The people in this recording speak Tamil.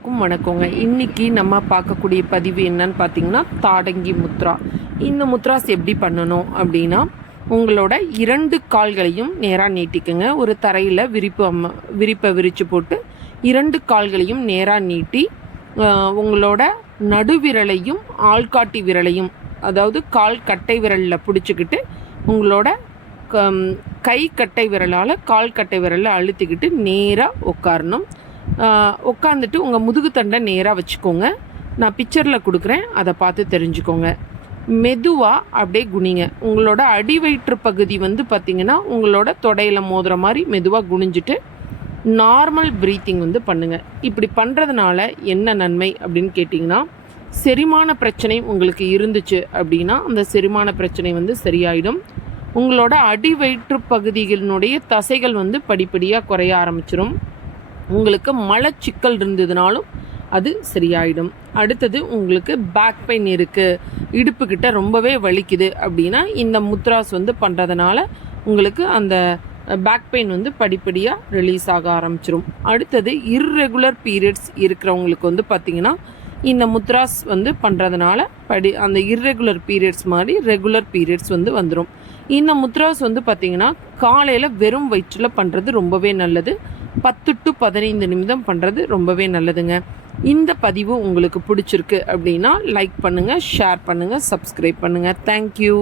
வணக்கங்க. இன்னைக்கு நம்ம பார்க்கக்கூடிய பதிவு என்னன்னு பார்த்தீங்கன்னா, தாடங்கி முத்ரா. இந்த முத்ராஸ் எப்படி பண்ணணும் அப்படின்னா, உங்களோட 2 கால்களையும் நேராக நீட்டிக்குங்க. ஒரு தரையில் விரிப்பை விரித்து போட்டு 2 கால்களையும் நேராக நீட்டி உங்களோட நடுவிரலையும் ஆள்காட்டி விரலையும், அதாவது கால் கட்டை விரலில் பிடிச்சிக்கிட்டு உங்களோட கை கட்டை விரலால் கால் கட்டை விரலில் அழுத்திக்கிட்டு நேராக உட்காரணும். உட்காந்துட்டு உங்கள் முதுகு தண்டை நேராக வச்சுக்கோங்க. நான் பிக்சரில் கொடுக்குறேன், அதை பார்த்து தெரிஞ்சுக்கோங்க. மெதுவாக அப்படியே குனிங்க. உங்களோட அடி வயிற்று பகுதி பார்த்திங்கன்னா உங்களோட தொடையில் மோதுற மாதிரி மெதுவாக குனிஞ்சிட்டு நார்மல் ப்ரீத்திங் பண்ணுங்கள். இப்படி பண்ணுறதுனால என்ன நன்மை அப்படின்னு கேட்டிங்கன்னா, செரிமான பிரச்சனை உங்களுக்கு இருந்துச்சு அப்படின்னா அந்த செரிமான பிரச்சனை சரியாயிடும். உங்களோட அடி வயிற்று பகுதிகளினுடைய தசைகள் படிப்படியாக குறைய ஆரம்பிச்சிடும். உங்களுக்கு மலச்சிக்கல் இருந்ததுனாலும் அது சரியாயிடும். அடுத்தது உங்களுக்கு பேக் பெயின் இருக்குது, இடுப்புக்கிட்ட ரொம்பவே வலிக்குது அப்படின்னா இந்த முத்ராஸ் பண்ணுறதுனால உங்களுக்கு அந்த பேக் பெயின் படிப்படியாக ரிலீஸ் ஆக ஆரம்பிச்சிடும். அடுத்தது இர்ரெகுலர் பீரியட்ஸ் இருக்கிறவங்களுக்கு பார்த்திங்கன்னா இந்த முத்ராஸ் பண்ணுறதுனால அந்த இர்ரெகுலர் பீரியட்ஸ் மாதிரி ரெகுலர் பீரியட்ஸ் வந்துடும். இந்த முத்ராஸ் பார்த்திங்கன்னா காலையில் வெறும் வயிற்றில் பண்ணுறது ரொம்பவே நல்லது. 10 to 15 நிமிடம் பண்ணுறது ரொம்பவே நல்லதுங்க. இந்த பதிவு உங்களுக்கு பிடிச்சிருக்கு அப்படின்னா லைக் பண்ணுங்கள், ஷேர் பண்ணுங்கள், சப்ஸ்கிரைப் பண்ணுங்கள். தேங்க்யூ.